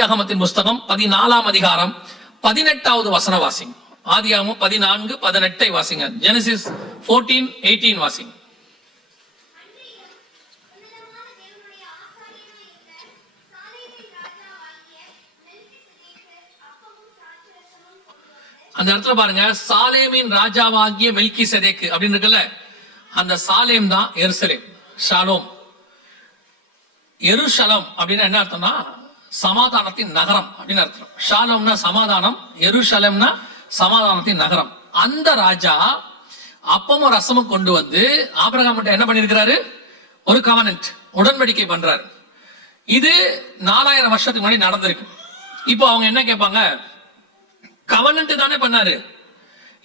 ஆதியாகமத்தின் புஸ்தகம் பதினாலாம் அதிகாரம் பதினெட்டாவது வசன வாசிங்க. ஆதியாகமம் பதினான்கு பதினெட்டை வாசிங்க. ஜெனசிஸ் 14 எயிட்டீன் வாசிங்க. அந்த இடத்துல பாருங்க சாலேமின் ராஜாவாகிய மெல்கி செதேக்கு அப்படின்னு இருக்குல்ல அந்த சாலேம் தான் எருசலேம். ஷாலோம். எருசலம் அப்படின்னா என்ன அர்த்தம்னா சமாதானத்தின் நகரம் அப்படின்னு அர்த்தம். ஷாலம்னா சமாதானம் எருஷலம்னா சமாதானத்தின் நகரம். அந்த ராஜா அப்பமும் ரசமும் கொண்டு வந்து ஆபிரகாம் என்ன பண்ணிருக்கிறாரு? ஒரு கவனன்ட் உடன்படிக்கை பண்றாரு. இது நாலாயிரம் வருஷத்துக்கு முன்னாடி நடந்திருக்கு. இப்போ அவங்க என்ன கேட்பாங்க? கவனன்ட் தானே பண்ணாரு.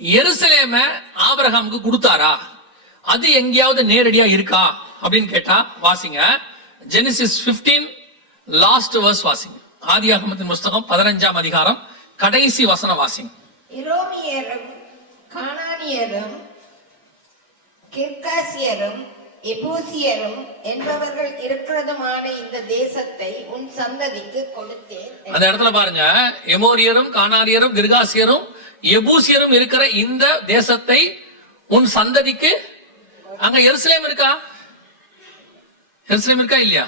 எருசலேம ஆபிரகாமுக்கு கொடுத்தாரா? அது எங்கேயாவது நேரடியா இருக்கா? அப்படின்னு கேட்டா வாசிங்க. ஜெனிசிஸ் 15 லாஸ்ட் வர்ஸ் வாசிங்க. ஆதியாகமத்தின் புஸ்தகம் பதினஞ்சாம் அதிகாரம் கடைசி வசனம் வாசிங்க. எரோமியரும் கானானியரும் கிர்காசியரும் எபூசியரும் என்பவர்கள் இருக்கிறதுமான இந்த தேசத்தை உன் சந்ததிக்கு கொடுத்தேன். அந்த இடத்துல பாருங்க. எமோரியரும் கானாரியரும் கிர்காசியரும் எபூசியரும் இருக்கிற இந்த தேசத்தை உன் சந்ததிக்கு அங்க எருசலேம் இருக்கா? எருசலேம் இருக்கா இல்லையா?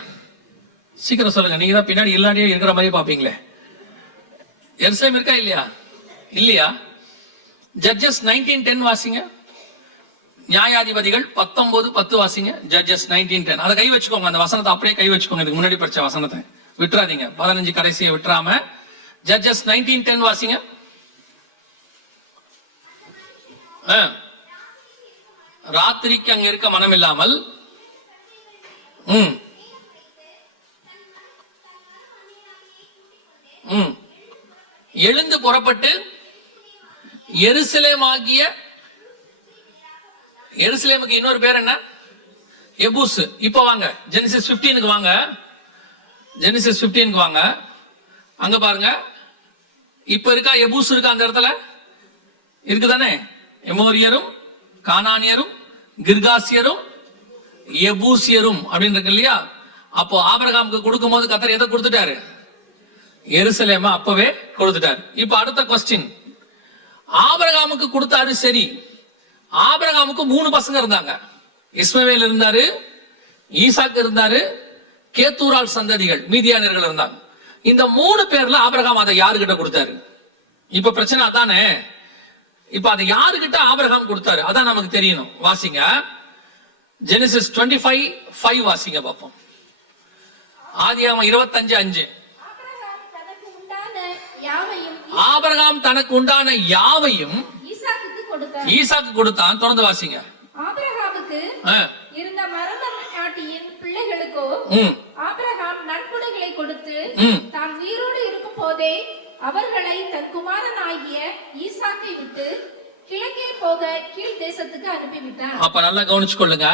சீக்கிரம் சொல்லுங்க. நீங்க தான் பின்னாடி இல்லாடியே இருக்கிற மாதிரி பாப்பீங்களே எருசலேம் இருக்கா இல்லையா? இல்லையா? ஜட்ஜஸ் நைன்டீன் டென் வாசிங்க. நியாயாதிபதிகள் பத்தொன்பது பத்து வாசிங்க. ஜட்ஜஸ் நைன்டீன் டென் அதை கை வச்சுக்கோங்க. அந்த வசனத்தை அப்படியே கை வச்சுக்கோங்க. இதுக்கு முன்னாடி படிச்ச வசனத்தை. விட்டுறாதீங்க. பதினஞ்சு கடைசியை விட்டுறாம. ஜட்ஜஸ் நைன்டீன் டென் வாசிங்க. ராத்திரிக்கு அங்க இருக்க மனம் இல்லாமல் ம். எழுந்து புறப்பட்டு எருசலேமாகிய எருசலேமுக்கு இன்னொரு பேர் என்ன? எபூஸ் இப்போ வாங்க. ஜெனிசிஸ் 15 வாங்க. ஜெனிசிஸ் 15 வாங்க. அங்க பாருங்க. இப்ப இருக்கா எபூஸ் இருக்கா அந்த இடத்துல? இருக்குதானே? எமோரியரும் கானானியரும் கிர்காசியரும் எபூசியரும் அப்படின்னு இருக்கு இல்லையா? அப்போ ஆபரகாமுக்கு கொடுக்கும் போது கத்தர் எதை கொடுத்துட்டாரு? எருசலேம அப்பவே கொடுத்துட்டாரு. இப்ப அடுத்த கொஸ்டின் ஆபரகாமுக்கு கொடுத்தாரு சரி. ஆபரகாமுக்கு மூணு பசங்க இருந்தாங்க. இஸ்மவேல் இருந்தாரு ஈசாக்கு இருந்தாரு கேத்தூரால் சந்ததிகள் மீதியானர்கள் இருந்தாங்க. இந்த மூணு பேர்ல ஆபரகாம் அதை யாருகிட்ட கொடுத்தாரு? இப்ப பிரச்சனை அதானே? இப்ப அதை யாருகிட்ட ஆபரகாம் கொடுத்தாரு? அதான் நமக்கு தெரியணும். வாசிங்க. ஜெனிசிஸ் 25 ஃபைவ் ஃபைவ் வாசிங்க பார்ப்போம். ஆதியாகமம் இருபத்தஞ்சு அஞ்சு ஆபிரகாம் தனக்கு உண்டான யாவையும் ஆபிரகாம் தனக்கு உண்டான யாவையும் ஈசாக்கு கொடுத்தான். தொடர்ந்து வாசிங்க. ஆபிரகாமுக்கு இருந்த மரண நாட்டியின் பிள்ளைகளுக்கோ ஆபிரகாம் நற்கொடைகளை கொடுத்து. தான் உயிரோடு இருக்கும் போதே அவர்களை தன் குமாரனாகிய ஈசாக்கை விட்டு கிழக்கே போக கீழ் தேசத்துக்கு அனுப்பிவிட்டான். அப்ப நல்லா கவனிச்சு கொள்ளுங்க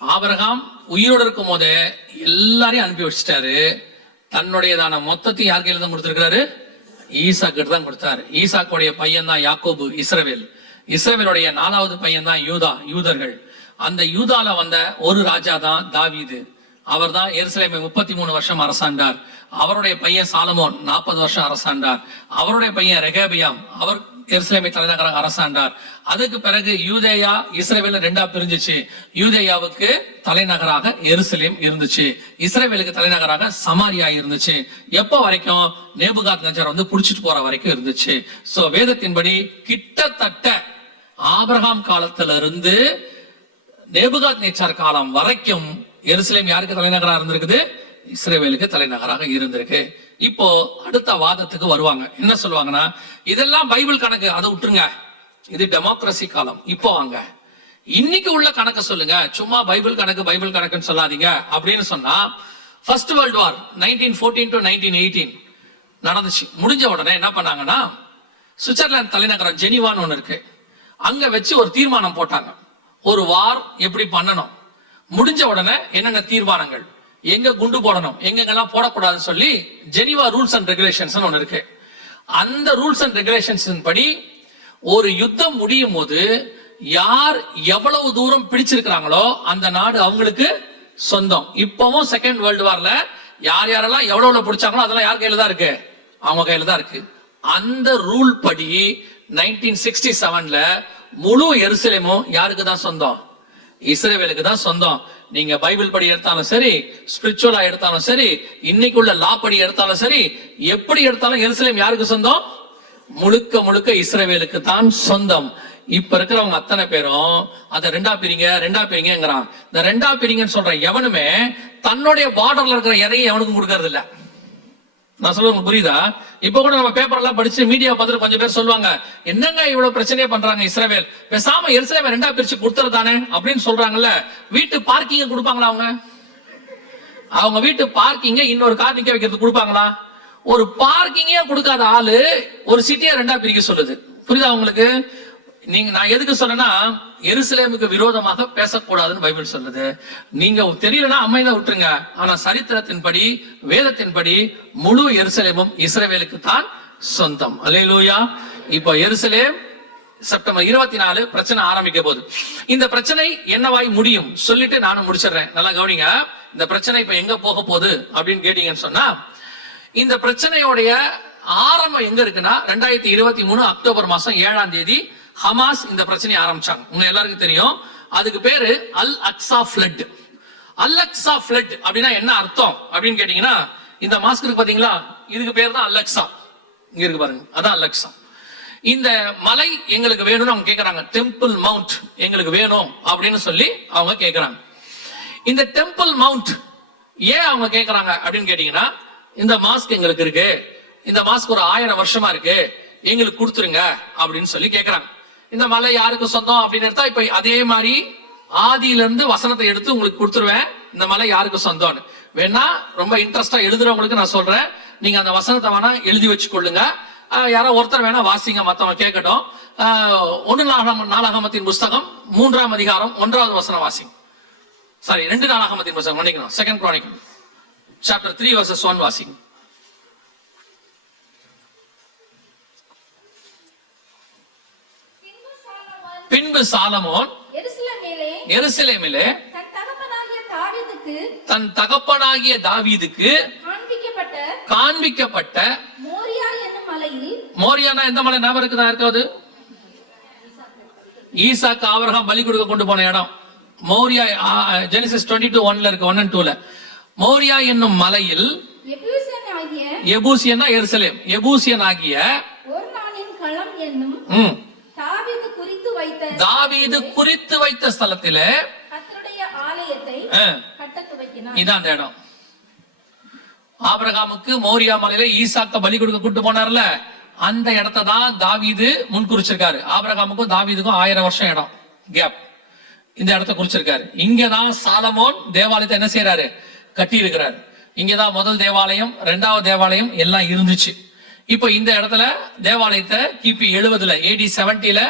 ஆபிரகாம் உயிரோடு இருக்கும் போதே எல்லாரையும் அனுப்பி வச்சிட்டாரு. தன்னுடையதான மொத்தத்தையும் யார் கையில தான் கொடுத்திருக்கிறாரு? ஈசாக்கிட்டு தான் கொடுத்தார். ஈசாக்குடைய பையன் தான் யாக்கோபு இஸ்ரவேல். இஸ்ரவேலுடைய நாலாவது பையன் தான் யூதா யூதர்கள். அந்த யூதால வந்த ஒரு ராஜா தான் தாவீது. அவர் தான் எருசலேமை முப்பத்தி மூணு வருஷம் அரசாண்டார். அவருடைய பையன் சாலமோன் நாற்பது வருஷம் அரசாண்டார். அவருடைய பையன் ரெகேபியாம். அவர் எருசலேமை தலைநகராக அரசாண்டார். அதுக்கு பிறகு யூதேயா இஸ்ரேவேல ரெண்டா பிரிஞ்சுச்சு. யூதேயாவுக்கு தலைநகராக எருசலேம் இருந்துச்சு. இஸ்ரேவேலுக்கு தலைநகராக சமாரியா இருந்துச்சு. எப்ப வரைக்கும் நேபுகாத் நஜர் வந்து புடிச்சிட்டு போற வரைக்கும் இருந்துச்சு. சோ வேதத்தின்படி கிட்டத்தட்ட ஆபிரகாம் காலத்துல இருந்து நேபுகாத் நேச்சார் காலம் வரைக்கும் எருசலேம் யாருக்கு தலைநகரா இருந்திருக்குது? இஸ்ரேவேலுக்கு தலைநகராக இருந்திருக்கு. இப்போ அடுத்த வாதத்துக்கு வருவாங்க. என்ன சொல்லுவாங்கன்னா இதெல்லாம் பைபிள் கணக்கு. அதை விட்டுருங்க. இது டெமோக்ரஸி காலம். இப்போ வாங்க. இன்னைக்கு உள்ள கணக்கு சொல்லுங்க. சும்மா பைபிள் கணக்கு பைபிள் கணக்குன்னு சொல்லாதீங்க. அப்படின்னு சொன்னா first world war nineteen fourteen to nineteen eighteen நடந்துச்சு. முடிஞ்ச உடனே என்ன பண்ணாங்கன்னா சுவிட்சர்லாந்து தலைநகரம் ஜெனிவான்னு ஒன்று இருக்கு. அங்க வச்சு ஒரு தீர்மானம் போட்டாங்க. ஒரு வார் எப்படி பண்ணணும்? முடிஞ்ச உடனே என்னென்ன தீர்மானங்கள்? எங்க குண்டு போடணும் எங்கெங்கெல்லாம் போடக்கூடாதுன்னு சொல்லி ஜெனிவா ரூல்ஸ் அண்ட் ரெகுலேஷன்ஸ் ஒன்று இருக்கு. அந்த ரூல்ஸ் அண்ட் ரெகுலேஷன்ஸ் படி ஒரு யுத்தம் முடியும் போது யார் எவ்வளவு தூரம் பிடிச்சிருக்கிறாங்களோ அந்த நாடு அவங்களுக்கு சொந்தம். இப்பவும் செகண்ட் வேர்ல்டு வார்ல யார் யாரெல்லாம் எவ்வளவு பிடிச்சாங்களோ அதெல்லாம் யார் கையில தான் இருக்கு? அவங்க கையில தான் இருக்கு. அந்த ரூல் படி நைன்டீன் சிக்ஸ்டி செவன்ல முழு எருசலேமும் யாருக்கு தான் சொந்தம்? இஸ்ரேவேலுக்கு தான் சொந்தம். நீங்க பைபிள் படி எடுத்தாலும் சரி ஸ்பிரிச்சுவலா எடுத்தாலும் சரி இன்னைக்குள்ள லா படி எடுத்தாலும் சரி எப்படி எடுத்தாலும் எருசலேம் யாருக்கு சொந்தம்? முழுக்க முழுக்க இஸ்ரேவேலுக்கு தான் சொந்தம். இப்ப இருக்கிறவங்க அத்தனை பேரும் அத ரெண்டா பிரிங்க ரெண்டா பிரிங்கிறான் இந்த ரெண்டா பிரிங்கன்னு சொல்ற எவனுமே தன்னுடைய பார்டர்ல இருக்கிற எதையும் எவனுக்கும் கொடுக்கறது இல்லை நான் சொல்றது உங்களுக்கு புரியுதா? இப்ப கூட நம்ம பேப்பர் எல்லாம் படிச்சு மீடியா பார்த்துட்டு கொஞ்சம் பேர் சொல்லுவாங்க என்னங்க இவ்வளவு பிரச்சனையே பண்றாங்க இஸ்ரேவேல்? பேசாம எருசலேம் ரெண்டா பிரிச்சு கொடுத்துறதானே அப்படின்னு சொல்றாங்கல்ல. வீட்டு பார்க்கிங்க கொடுப்பாங்களா அவங்க? அவங்க வீட்டு பார்க்கிங்க இன்னொரு கார் நிக்க வைக்கிறது கொடுப்பாங்களா? ஒரு பார்க்கிங்கே கொடுக்காத ஆளு ஒரு சிட்டியை ரெண்டா பிரிக்க சொல்லுது. புரியுதா உங்களுக்கு? நீங்க நான் எதுக்கு சொன்னேன்னா எருசலேமுக்கு விரோதமாக பேசக்கூடாதுன்னு பைபிள் சொல்லுது. நீங்க தெரியலன்னா அமைதியா விட்டுருங்க. ஆனா சரித்திரத்தின்படி வேதத்தின்படி முழு எருசலேமும் இஸ்ரேவேலுக்கு தான் சொந்தம். அல்லேலூயா. இப்போ எருசலேம் செப்டம்பர் இருபத்தி நாலு பிரச்சனை ஆரம்பிக்க போகுது. இந்த பிரச்சனை என்னவாய் முடியும்? சொல்லிட்டு நானும் முடிச்சிடுறேன். நல்லா கவனிங்க. இந்த பிரச்சனை இப்ப எங்க போக போகுது அப்படின்னு கேட்டீங்கன்னு சொன்னா இந்த பிரச்சனையோடைய ஆரம்பம் எங்க இருக்குன்னா ரெண்டாயிரத்தி இருபத்தி மூணு அக்டோபர் மாசம் ஏழாம் தேதி ஹமாஸ் இந்த பிரச்சனையை ஆரம்பிச்சாங்க. உங்க எல்லாருக்கும் தெரியும். அதுக்கு பேரு Al Aqsa flood. Al Aqsa flood அப்படின்னா என்ன அர்த்தம்? அப்படின்னு கேட்டீங்கன்னா இந்த மாஸ்க் இருக்கு பாத்தீங்களா? இதுக்கு பேர் தான் அலெக்ஸா இங்க இருக்கு பாருங்க. அதான் அலெக்ஸா இந்த மலை எங்களுக்கு வேணும்னு அவங்க கேக்குறாங்க. டெம்பிள் மவுண்ட் எங்களுக்கு வேணும் அப்படின்னு சொல்லி அவங்க கேக்குறாங்க. இந்த டெம்பிள் மவுண்ட் ஏன் அவங்க கேக்குறாங்க அப்படின்னு கேட்டீங்கன்னா இந்த மாஸ்க் எங்களுக்கு இருக்கு. இந்த மாஸ்க் ஒரு ஆயிரம் வருஷமா இருக்கு. எங்களுக்கு கொடுத்துருங்க அப்படின்னு சொல்லி கேக்குறாங்க. இந்த மலை யாருக்கு சொந்தம் அப்படின்னு எடுத்தா இப்ப அதே மாதிரி ஆதியிலிருந்து வசனத்தை எடுத்து உங்களுக்கு கொடுத்துருவேன். இந்த மலை யாருக்கு சொந்தம்னு. வேணா ரொம்ப இன்ட்ரெஸ்டா எழுதுறவங்களுக்கு நான் சொல்றேன். நீங்க அந்த வசனத்தை வேணா எழுதி வச்சுக்கொள்ளுங்க. யாரோ ஒருத்தர் வேணா வாசிங்க மத்தவங்க கேட்கட்டும். ஒன்று ஒன்னு நாளாகம நாளாகமத்தின் புஸ்தகம் மூன்றாம் அதிகாரம் ஒன்றாவது வசனம் வாசிங்க. சாரி ரெண்டு நாளாகமத்தின் புஸ்தகம் நினைக்கணும் second chronicle chapter three verses one வாசிங்க. பின்பு சாலமோன் எருசலேமிலே தன் தகப்பனாகிய தாவீதுக்கு காண்பிக்கப்பட்ட மோரியானா எந்த மலை ஞாபகம் இருக்குதா இருக்காது ஈசாக்கு ஆபிரகாம் பலி கொடுக்க கொண்டு போன இடம். மோரியா ஜெனிசிஸ் டுவெண்ட்டி டூ ஒன்ல இருக்கு ஒன் அண்ட் டூல மோரியா என்னும் மலையில் எபூசியனா எருசலேம். எபூசியன் ஆகிய ஒரு நாளின் களம் என்னும் ம், தாவீது குறித்து வைத்த தாவீது குறித்து வைத்த ஸ்தலத்திலே கர்த்தருடைய ஆலயத்தை ஆ, கட்டத் துவக்கினார் இதான் அந்த இடம். ஆபிரகாமுக்கு மோரியா மலையில ஈசாக்க பலி கொடுக்க கூட்டு போனார்ல அந்த இடத்தை தான் தாவீது முன் குறிச்சிருக்காரு ஆபிரகாமுக்கும் தாவீதுக்கும் ஆயிரம் வருஷம் இடம் கேப் இந்த இடத்த குறிச்சிருக்காரு. இங்கதான் சாலமோன் தேவாலயத்தை என்ன செய்யறாரு கட்டி இருக்கிறாரு இங்கதான் முதல் தேவாலயம் ரெண்டாவது தேவாலயம் எல்லாம் இருந்துச்சு. இப்போ இந்த இடத்துல தேவாலயத்தை கிபி எழுபதுல ஏடி செவன்டில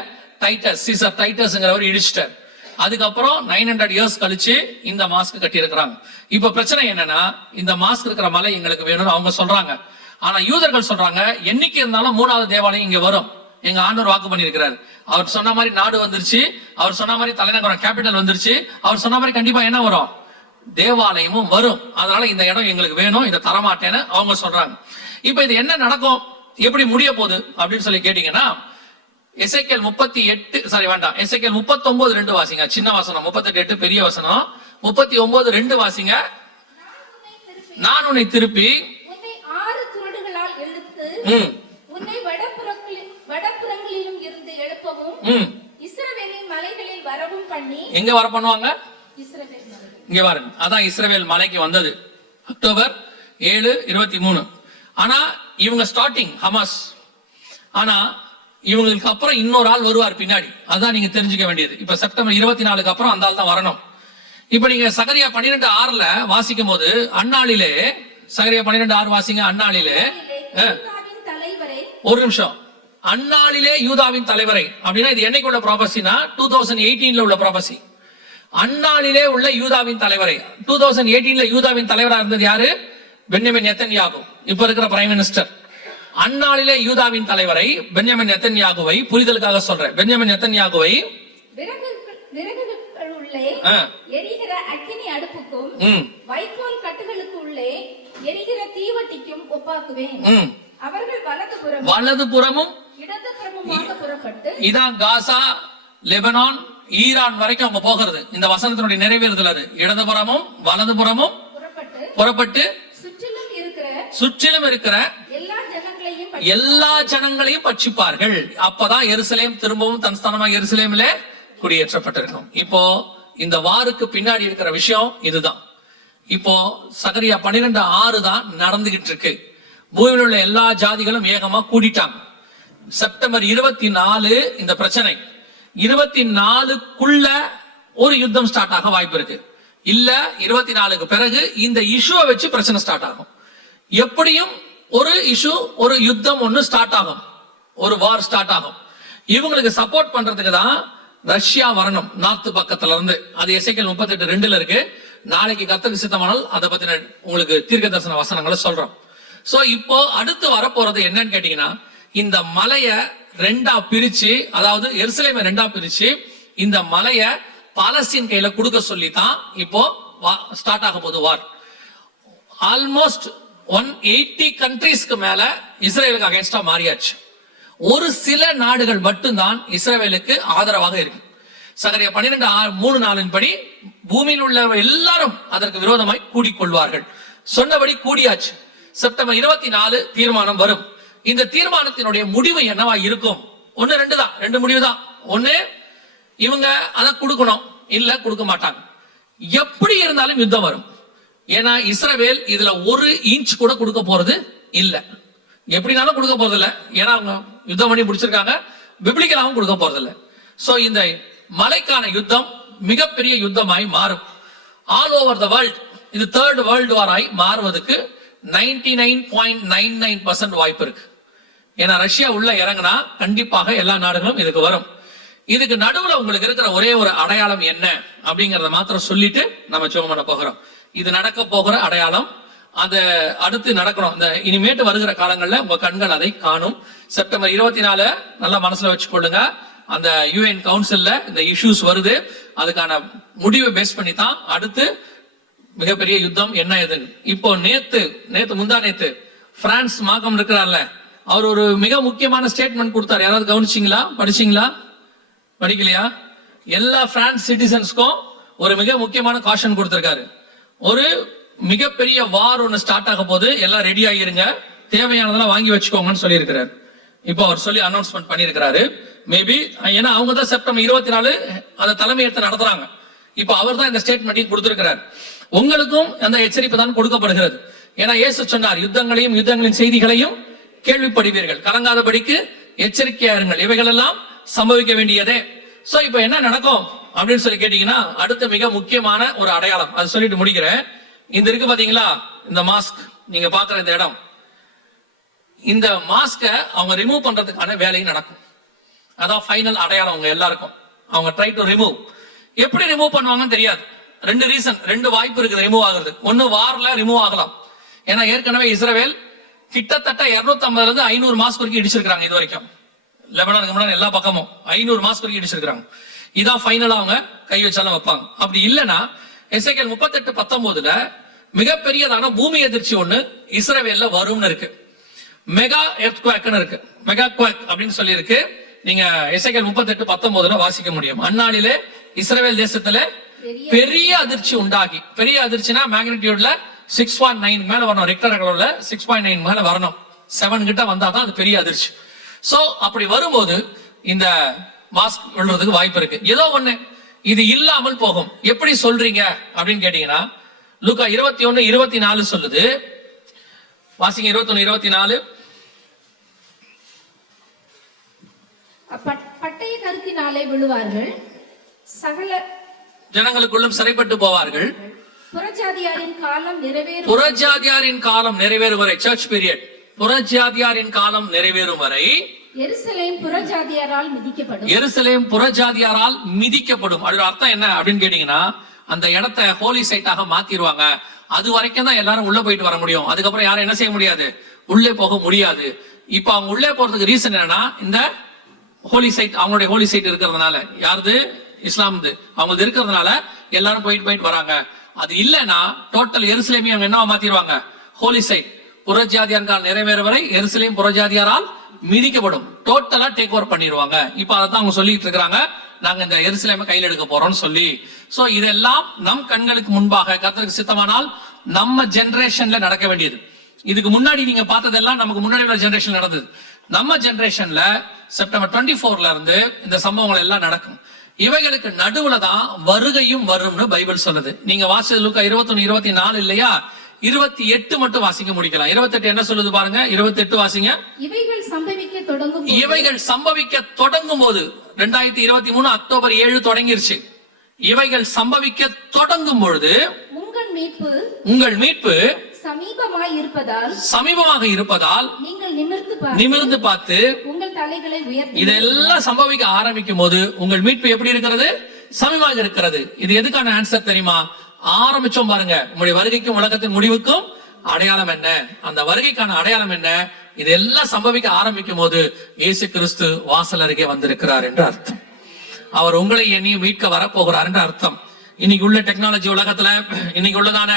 டைட்டஸ் சீசர் டைட்டஸ்ங்கிறவர் இடிச்சிட்டார். அதுக்கப்புறம் நைன் ஹண்ட்ரட் இயர்ஸ் கழிச்சு இந்த மாஸ்க் கட்டியிருக்கிறாங்க. இப்ப பிரச்சனை என்னன்னா இந்த மாஸ்க் இருக்கிற மலை எங்களுக்கு வேணும்னு அவங்க சொல்றாங்க. ஆனா யூதர்கள் சொல்றாங்க என்னைக்கு இருந்தாலும் மூணாவது தேவாலயம் இங்க வரும். எங்க ஆண்டவர் வாக்கு பண்ணியிருக்கிறார். அவர் சொன்ன மாதிரி நாடு வந்துருச்சு அவர் சொன்ன மாதிரி தலைநகரம் கேபிட்டல் வந்துருச்சு அவர் சொன்ன மாதிரி கண்டிப்பா என்ன வரும்? தேவாலயமும் வரும். அதனால இந்த இடம் எங்களுக்கு வேணும் இதை தரமாட்டேன்னு அவங்க சொல்றாங்க. இப்ப இது என்ன நடக்கும்? எப்படி முடிய போகுது? அப்படின்னு சொல்லி கேட்டீங்கன்னா எசைக்கேல் முப்பத்தி எட்டு சாரி வேண்டாம். எசைக்கேல் முப்பத்தி ஒன்பது ரெண்டு வாசிங்க. சின்ன வசனம் முப்பத்தெட்டு எட்டு பெரிய வசனம். முப்பத்தி ஒன்பது ரெண்டு வாசிங்க. நான் உன்னை திருப்பி எங்க வர பண்ணுவாங்க? இங்க பாருங்க அதான் இஸ்ரவேல் மலைக்கு வந்தது. அக்டோபர் ஏழு இருபத்தி மூணு. ஆனா இவங்க ஸ்டார்டிங் ஹமாஸ் ஆனா இவங்களுக்கு அப்புறம் இன்னொரு ஆள் வருவார் பின்னாடி. அதான் நீங்க தெரிஞ்சுக்க வேண்டியது. இப்ப செப்டம்பர் இருபத்தி நாலுக்கு அப்புறம் அந்த ஆள் தான் வரணும். இப்ப நீங்க சகரியா பன்னிரெண்டு ஆறுல வாசிக்கும் போது அண்ணாளிலே சகரியா பன்னிரெண்டு ஆறு வாசிங்க அண்ணாளிலே ஒரு நிமிஷம். அந்நாளிலே யூதாவின் தலைவரை. அப்படின்னா இது என்னைக்கு உள்ள ப்ராபஸினா டூ தௌசண்ட் எயிட்டீன்ல உள்ள ப்ராபசி அந்நாளிலே உள்ள யூதாவின் தலைவரை. டூ தௌசண்ட் எயிட்டீன்ல யூதாவின் தலைவரா இருந்தது யாரு? பெண்ணிமென் எத்தன் யாகும் இப்ப இருக்கிற பிரைம் மினிஸ்டர் அந்நாளிலே யூதாவின் தலைவரை பென்யமின் நெத்தன்யாகுவை புரிதலுக்காக சொல்றேன். பென்யமின் நெத்தன்யாகுவை எரிகிற அக்கினி அடுப்புக்கும் வைக்கோல் கட்டுகளுக்கு உள்ளே எரிகிற தீவட்டிக்கும் ஒப்பாக்குவேன். ம். அவர்கள் வலதுபுறம் வலது புறமும் இடதுபுறமுமாக புறப்பட்டு இதான் காசா லெபனான் ஈரான் வரைக்கும் அவங்க போகிறது. இந்த வசனத்தினுடைய நிறைவேறுதல் அது? இடதுபுறமும் வலதுபுறமும் புறப்பட்டு புறப்பட்டு சுற்றிலும் இருக்கிற சுற்றிலும் இருக்கிற எல்லா ஜனங்களையும் பட்சிப்பார்கள். அப்பதான் எருசலேம் திரும்பவும் தன் ஸ்தானமாக எருசலேமிலே குடியேற்றப்பட்டிருக்கும். இப்போ இந்த வாருக்கு பின்னாடி இருக்கிற விஷயம் இதுதான். இப்போ சகரியா பன்னிரெண்டு ஆறு தான் நடந்துகிட்டு இருக்கு பூமியில் உள்ள எல்லா ஜாதிகளும் ஏகமா கூடிட்டாங்க. செப்டம்பர் இருபத்தி நாலு இந்த பிரச்சனை. இருபத்தி நாலுக்குள்ள ஒரு யுத்தம் ஸ்டார்ட் ஆக வாய்ப்பு இருக்கு. இல்ல இருபத்தி நாலுக்கு பிறகு இந்த இஷ்யூவை வச்சு பிரச்சனை ஸ்டார்ட் ஆகும். எப்படியும் ஒரு இஷ்யூ ஒரு யுத்தம் ஒன்று ஸ்டார்ட் ஆகும். ஒரு வார் ஸ்டார்ட் ஆகும். இவங்களுக்கு சப்போர்ட் பண்றதுக்கு தான் ரஷ்யா வரணும் நார்த்து பக்கத்துல இருந்து அது எசைக்கல் முப்பத்தெட்டு ரெண்டுல இருக்கு. நாளைக்கு கத்துக்கு சித்தமானால் அதை பத்தின உங்களுக்கு தீர்க்க தரிசன வசனங்களை சொல்றோம். சோ இப்போ அடுத்து வரப்போறது என்னன்னு கேட்டீங்கன்னா இந்த மலைய ரெண்டா பிரிச்சு அதாவது எருசலேமை ரெண்டா பிரிச்சு இந்த மலைய பாலஸ்தீன் கையில கொடுக்க சொல்லி தான் இப்போ ஸ்டார்ட் ஆக போகுது வார் ஆல்மோஸ்ட் ஒன் எயிட்டி கண்ட்ரீஸ்க்கு மேல இஸ்ரேலுக்கு அகேன்ஸ்டா மாறியாச்சு. ஒரு சில நாடுகள் மட்டும்தான் இஸ்ரேலுக்கு ஆதரவாக இருக்கு. சகரிய பன்னிரெண்டு மூணு நாளின் படி பூமியில் உள்ள எல்லாரும் அதற்கு விரோதமாய் கூடிக்கொள்வார்கள். சொன்னபடி கூடியாச்சு. செப்டம்பர் இருபத்தி நாலு தீர்மானம் வரும். இந்த தீர்மானத்தினுடைய முடிவு என்னவா இருக்கும்? ஒண்ணு ரெண்டு தான். ரெண்டு முடிவு தான் ஒண்ணு இவங்க அதை கொடுக்கணும். இல்ல கொடுக்க மாட்டாங்க. எப்படி இருந்தாலும் யுத்தம் வரும். ஏன்னா இஸ்ரவேல் இதுல ஒரு இன்ச் கூட கொடுக்க போறது இல்ல. எப்படினாலும் கொடுக்க போறது இல்ல. ஏன்னா அவங்க யுத்தம் பண்ணி முடிச்சிருக்காங்க. பிப்ளிக்கலாவும் கொடுக்க போறது இல்ல. சோ இந்த மலைக்கான யுத்தம் மிகப்பெரிய யுத்தமாய் மாறும். ஆல் ஓவர் த வேர்ல்ட் இது தேர்ட் வேர்ல்டு வாராய் மாறுவதுக்கு மாறுவதற்கு ninety nine point nine nine percent வாய்ப்பு இருக்கு. ஏன்னா ரஷ்யா உள்ள இறங்குனா கண்டிப்பாக எல்லா நாடுகளும் இதுக்கு வரும். இதுக்கு நடுவுல உங்களுக்கு இருக்கிற ஒரே ஒரு அடையாளம் என்ன அப்படிங்கறத மாத்திரம் சொல்லிட்டு நம்ம ஜெபம் பண்ண போகிறோம். இது நடக்க போகிற அடையாளம். அந்த அடுத்து நடக்கணும். அந்த இனிமேட்டு வருகிற காலங்கள்ல உங்க கண்கள் அதை காணும். செப்டம்பர் இருபத்தி நாலு நல்லா மனசுல வச்சுக்கொள்ளுங்க. அந்த யூஎன் கவுன்சில்ல இந்த இஷ்யூஸ் வருது. அதுக்கான முடிவை பேஸ் பண்ணி தான் அடுத்து மிகப்பெரிய யுத்தம் என்ன ஏதுன்னு இப்போ நேத்து நேத்து முந்தா நேத்து பிரான்ஸ் மாகம் இருக்கிறார்ல அவர் ஒரு மிக முக்கியமான ஸ்டேட்மெண்ட் கொடுத்தாரு. யாராவது கவனிச்சிங்களா? படிச்சீங்களா? படிக்கலையா? எல்லா பிரான்ஸ் சிட்டிசன்ஸ்க்கும் ஒரு மிக முக்கியமான காஷன் கொடுத்திருக்காரு. ஒரு மிகப்பெரிய வார் ஒன்று ஸ்டார்ட் ஆக போது எல்லாம் ரெடி ஆகிருங்க. தேவையானதெல்லாம் வாங்கி வச்சுக்கோங்கன்னு சொல்லியிருக்கிறார். இப்போ அவர் சொல்லி அனௌன்ஸ்மெண்ட் பண்ணியிருக்கிறாரு. மேபி ஏன்னா அவங்க தான் செப்டம்பர் இருபத்தி நாலு அதை தலைமையேற்று நடத்துறாங்க. இப்போ அவர் தான் இந்த ஸ்டேட்மெண்ட்டையும் கொடுத்திருக்கிறார். உங்களுக்கும் அந்த எச்சரிப்பு தான் கொடுக்கப்படுகிறது. ஏன்னா இயேசு சொன்னார் யுத்தங்களையும் யுத்தங்களின் செய்திகளையும் கேள்விப்படுவீர்கள். கலங்காதபடிக்கு எச்சரிக்கையா இருங்கள். இவைகள் எல்லாம் சம்பவிக்க வேண்டியதே. சோ இப்போ என்ன நடக்கும்? அப்படின்னு சொல்லி கேட்டீங்கன்னா அடுத்த மிக முக்கியமான ஒரு அடையாளம். அது சொல்லிட்டு முடிக்கிறேன். இந்த இருக்கு பாத்தீங்களா? இந்த மாஸ்க் நீங்க பாக்குற இந்த இடம். இந்த மாஸ்க அவங்க ரிமூவ் பண்றதுக்கான வேலையும் நடக்கும். அதான் ஃபைனல் அடையாளம் அவங்க எல்லாருக்கும். அவங்க ட்ரை டு ரிமூவ் எப்படி ரிமூவ் பண்ணுவாங்கன்னு தெரியாது. ரெண்டு ரீசன் ரெண்டு வாய்ப்பு இருக்குது ரிமூவ் ஆகுறது ஒன்னு வார்ல ரிமூவ் ஆகலாம். ஏன்னா ஏற்கனவே இஸ்ரேல் கிட்டத்தட்ட 250 இருந்து ஐநூறு மாஸ்க் வரைக்கும் இடிச்சிருக்காங்க இது வரைக்கும். லெபனானுக்கு முன்னாடி எல்லா பக்கமும் ஐநூறு மாஸ்க் வரைக்கும் இடிச்சிருக்காங்க இதான் ஃபைனலா அவங்க கை வச்சாலும் வைப்பாங்க. அப்படி இல்லைன்னா எஸ்ஐகேல் முப்பத்தெட்டு பத்தொன்பதுல மிகப்பெரியதான பூமி எதிர்ச்சி ஒண்ணு இஸ்ரேவேல்ல வரும்னு இருக்கு. மெகா எர்த்குவாக்னு இருக்கு. மெகா குவாக் அப்படின்னு சொல்லி இருக்கு நீங்க எஸ்ஐகேல் முப்பத்தெட்டு பத்தொன்பதுல வாசிக்க முடியும். அந்நாளிலே இஸ்ரேல் தேசத்துல பெரிய அதிர்ச்சி உண்டாகி. பெரிய அதிர்ச்சினா மேக்னிடியூட்ல சிக்ஸ் பாயிண்ட் நைன் மேல வரணும். ரெக்டர் அளவுல சிக்ஸ் பாயிண்ட் நைன் மேல வரணும். செவன் கிட்ட வந்தாதான் அது பெரிய அதிர்ச்சி. சோ அப்படி வரும்போது இந்த மாஸ்க் விழுறதுக்கு வாய்ப்பு இருக்கு. ஏதோ ஒண்ணு. இது இல்லாமல் போகும். எப்படி சொல்றீங்க? அப்படின்னு கேட்டீங்கன்னா லூக்கா இருபத்தி ஒன்னு இருபத்தி நாலு சொல்லுது. வாசிங்க இருபத்தி ஒன்னு இருபத்தி நாலு பட்- பட்டய கருத்தினாலே விழுவார்கள். சகல ஜனங்களுக்குள்ளும் சிறைப்பட்டு போவார்கள். புறஜாதியாரின் காலம் நிறைவேறும். புறஜாதியாரின் காலம் நிறைவேறும் வரை சர்ச் பீரியட் புறஜாதியாரின் காலம் நிறைவேறும் வரை எருசலேம் புறஜாதியாரால் மிதிக்கப்படும். எருசலேம் புறஜாதியாரால் மிதிக்கப்படும். அதோட அர்த்தம் என்ன அப்படின்னு கேட்டீங்கன்னா அந்த இடத்த ஹோலி சைட்டாக மாத்திடுவாங்க அது வரைக்கும் தான் எல்லாரும் உள்ள போயிட்டு வர முடியும். அதுக்கப்புறம் யாரும் என்ன செய்ய முடியாது? உள்ளே போக முடியாது. இப்ப அவங்க உள்ளே போறதுக்கு ரீசன் என்னன்னா இந்த ஹோலி சைட் அவங்களுடைய ஹோலி சைட் இருக்கிறதுனால. யாருது? இஸ்லாம் அவங்க இருக்கிறதுனால எல்லாரும் போயிட்டு போயிட்டு வராங்க. அது இல்லைன்னா டோட்டல் எருசலேமியம் அவங்க என்ன மாத்திடுவாங்க ஹோலி சைட் புறஜாதியார்கள் நிறைவேற வரை எருசலேம் புறஜாதியாரால் மிதிக்கப்படும். டோட்டலா டேக் ஓவர் பண்ணிடுவாங்க இப்ப அதான் அவங்க சொல்லிட்டு இருக்கிறாங்க. நாங்க இந்த எருசலேமை கையில் எடுக்க போறோம்னு சொல்லி. சோ இதெல்லாம் நம் கண்களுக்கு முன்பாக கத்தருக்கு சித்தமானால் நம்ம ஜெனரேஷன்ல நடக்க வேண்டியது. இதுக்கு முன்னாடி நீங்க பார்த்ததெல்லாம் நமக்கு முன்னாடி உள்ள ஜெனரேஷன் நடந்தது. நம்ம ஜெனரேஷன்ல செப்டம்பர் டுவெண்ட்டி ஃபோர்ல இருந்து இந்த சம்பவங்கள் எல்லாம் நடக்கும். இவைகளுக்கு நடுவுல தான் வருகையும் வரும்னு பைபிள் சொல்லுது. நீங்க வாசிச்சது லுக்கா இருபத்தொன்னு இருபத்தி நாலு இல்லையா? இருபத்தி எட்டு மட்டும் வாசிக்க முடிக்கலாம். இருபத்தெட்டு என்ன சொல்லுது பாருங்க? இருபத்தெட்டு வாசிங்க. இவைகள் சம்பவிக்க தொடங்கும் இவைகள் சம்பவிக்க தொடங்கும் போது ரெண்டாயிரத்தி இருபத்தி மூணு அக்டோபர் ஏழு தொடங்கிருச்சு. இவைகள் சம்பவிக்க தொடங்கும் பொழுது உங்கள் மீட்பு உங்கள் மீட்பு சமீபமாய் இருப்பதால் சமீபமாக இருப்பதால் நீங்கள் நிமிர்ந்து நிமிர்ந்து பார்த்து உங்கள் தலைகளை உயர்த்தி இதெல்லாம் சம்பவிக்க ஆரம்பிக்கும் போது உங்கள் மீட்பு எப்படி இருக்கிறது? சமீபமாக இருக்கிறது. இது எதுக்கான ஆன்சர் தெரியுமா? ஆரம்பிச்சோம் பாருங்க. உங்களுடைய வருகைக்கும் உலகத்தின் முடிவுக்கும் அடையாளம் என்ன? அந்த வருகைக்கான அடையாளம் என்ன? இதெல்லாம் சம்பவிக்க ஆரம்பிக்கும் போது இயேசு கிறிஸ்து வாசல் அருகே வந்திருக்கிறார் என்று அர்த்தம். அவர் உங்களை என்னையும் மீட்க வரப்போகிறார் என்று அர்த்தம். இன்னைக்கு உள்ள டெக்னாலஜி உலகத்துல இன்னைக்கு உள்ளதான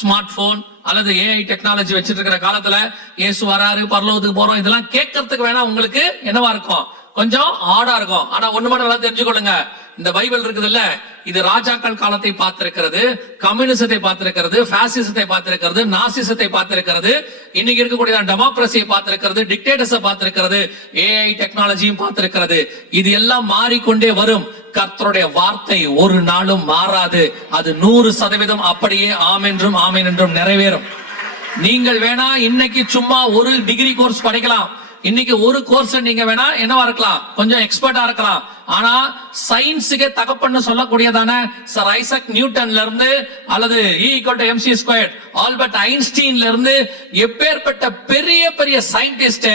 ஸ்மார்ட் போன் அல்லது ஏஐ டெக்னாலஜி வச்சிட்டு இருக்கிற காலத்துல இயேசு வராரு பரலோகத்துக்கு போறோம் இதெல்லாம் கேட்கறதுக்கு வேணா உங்களுக்கு என்னவா இருக்கும்? கொஞ்சம் ஆடா இருக்கும். ஆனா ஒண்ணு மட்டும் நல்லா தெரிஞ்சுக்கொள்ளுங்க. இந்த பைபிள் இருக்குதுல்ல இது ராஜாக்கள் காலத்தை பார்த்திருக்கிறது கம்யூனிசத்தை பார்த்திருக்கிறது பாசிசத்தை பார்த்திருக்கிறது நாசிசத்தை பார்த்திருக்கிறது இன்னைக்கு இருக்கக்கூடிய டெமோக்ரஸியை பார்த்திருக்கிறது டிக்டேட்டர்ஸை பார்த்திருக்கிறது ஏஐ டெக்னாலஜியும் பார்த்திருக்கிறது. இது எல்லாம் மாறிக்கொண்டே வரும். கர்த்தருடைய வார்த்தை ஒரு நாளும் மாறாது. அது நூறு சதவீதம் அப்படியே ஆமென்றும் என்றும் என்றும் நிறைவேறும். நீங்கள் வேணா இன்னைக்கு சும்மா ஒரு டிகிரி கோர்ஸ் படிக்கலாம். இன்னைக்கு ஒரு கோர்ஸ் நீங்க வேணா என்னவா இருக்கலாம்? கொஞ்சம் எக்ஸ்பர்ட்டா இருக்கலாம். ஆனா சயின்ஸுக்கு தகப்பன்னு சொல்லக்கூடியதான சர் ஐசக் நியூட்டன்ல இருந்து அல்லது equal to MC square Albert ஐன்ஸ்டீன்ல இருந்து எப்பேற்பட்ட பெரிய பெரிய சயின்டிஸ்ட்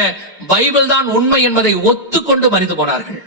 பைபிள் தான் உண்மை என்பதை ஒத்துக்கொண்டு மறித்து போனார்கள்.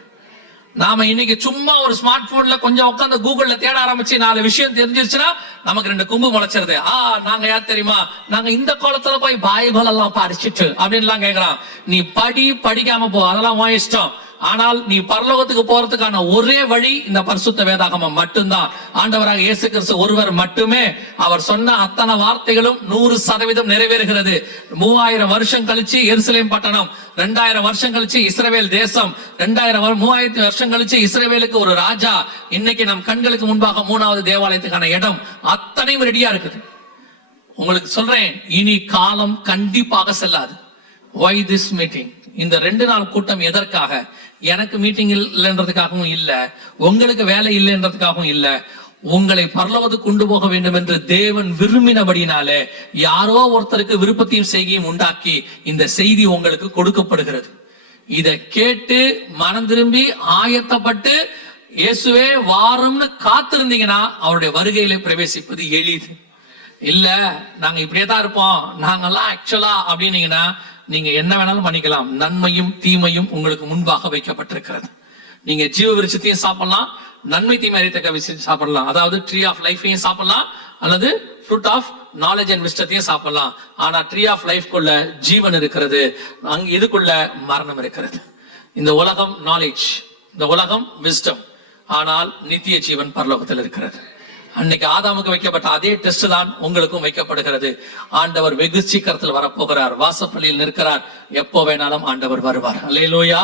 நாம இன்னைக்கு சும்மா ஒரு ஸ்மார்ட் போன்ல கொஞ்சம் உட்காந்து கூகுள்ல தேட ஆரம்பிச்சு நாலு விஷயம் தெரிஞ்சிருச்சுன்னா நமக்கு ரெண்டு கும்பு முளைச்சிருது. ஆ நாங்க யார் தெரியுமா? நாங்க இந்த கோலத்துல போய் பைபிள் எல்லாம் படிச்சுட்டு அப்படின்லாம் கேக்குறான். நீ படி படிக்காம போ. அதெல்லாம் உன் இஷ்டம். ஆனால் நீ பரலோகத்துக்கு போறதுக்கான ஒரே வழி இந்த பரிசுத்த வேதாகமம் மட்டும்தான். ஆண்டவராக இயேசு கிறிஸ்து ஒருவர் மட்டுமே அவர் சொன்ன அத்தனை வார்த்தைகளும் நூறு சதவீதம் நிறைவேறுகிறது. மூவாயிரம் வருஷம் கழிச்சு எருசலேம் பட்டணம் ரெண்டாயிரம் வருஷம் கழிச்சு இஸ்ரேவேல் தேசம் ரெண்டாயிரம் மூவாயிரத்தி வருஷம் கழிச்சு இஸ்ரேவேலுக்கு ஒரு ராஜா. இன்னைக்கு நம் கண்களுக்கு முன்பாக மூணாவது தேவாலயத்துக்கான இடம் அத்தனையும் ரெடியா இருக்குது. உங்களுக்கு சொல்றேன் இனி காலம் கண்டிப்பாக செல்லாது. வை திஸ் மீட்டிங் இந்த ரெண்டு நாள் கூட்டம் எதற்காக? எனக்கு மீட்டிங் இல்லைன்றதுக்காகவும் இல்ல உங்களுக்கு வேலை இல்லைன்றதுக்காகவும் இல்ல உங்களை பரலவது கொண்டு போக வேண்டும் என்று தேவன் விரும்பினபடினாலே யாரோ ஒருத்தருக்கு விருப்பத்தையும் செய்கையும் உண்டாக்கி இந்த செய்தி உங்களுக்கு கொடுக்கப்படுகிறது. இதை கேட்டு மனம் திரும்பி ஆயத்தப்பட்டு இயேசுவே வாரம்னு காத்திருந்தீங்கன்னா அவருடைய வருகையில பிரவேசிப்பது எளிது. இல்ல நாங்க இப்படியே தான் இருப்போம். நாங்கெல்லாம் ஆக்சுவலா அப்படின்னீங்கன்னா நீங்க என்ன வேணாலும் பண்ணிக்கலாம். நன்மையும் தீமையும் உங்களுக்கு முன்பாக வைக்கப்பட்டிருக்கிறது. நீங்க ஜீவ விருட்சத்தையும் சாப்பிடலாம் நன்மை தீமை அறியத்தக்க விஷயம் சாப்பிடலாம். அதாவது ட்ரீ ஆஃப் லைஃபையும் சாப்பிடலாம் அல்லது ஃப்ரூட் ஆஃப் நாலேஜ் அண்ட் விஸ்டத்தையும் சாப்பிடலாம். ஆனா ட்ரீ ஆஃப் லைஃப்குள்ள ஜீவன் இருக்கிறது அங்க இதுக்குள்ள மரணம் இருக்கிறது. இந்த உலகம் நாலேஜ் இந்த உலகம் விஸ்டம் ஆனால் நித்திய ஜீவன் பரலோகத்தில் இருக்கிறது. அன்னைக்கு ஆதாமுக்கு வைக்கப்பட்ட அதே டெஸ்ட் தான் உங்களுக்கும் வைக்கப்படுகிறது. ஆண்டவர் வெகு சீக்கிரத்தில் வரப்போகிறார். வாசப்பள்ளியில் நிற்கிறார். எப்போ வேணாலும் ஆண்டவர் வருவார். அல்லேலூயா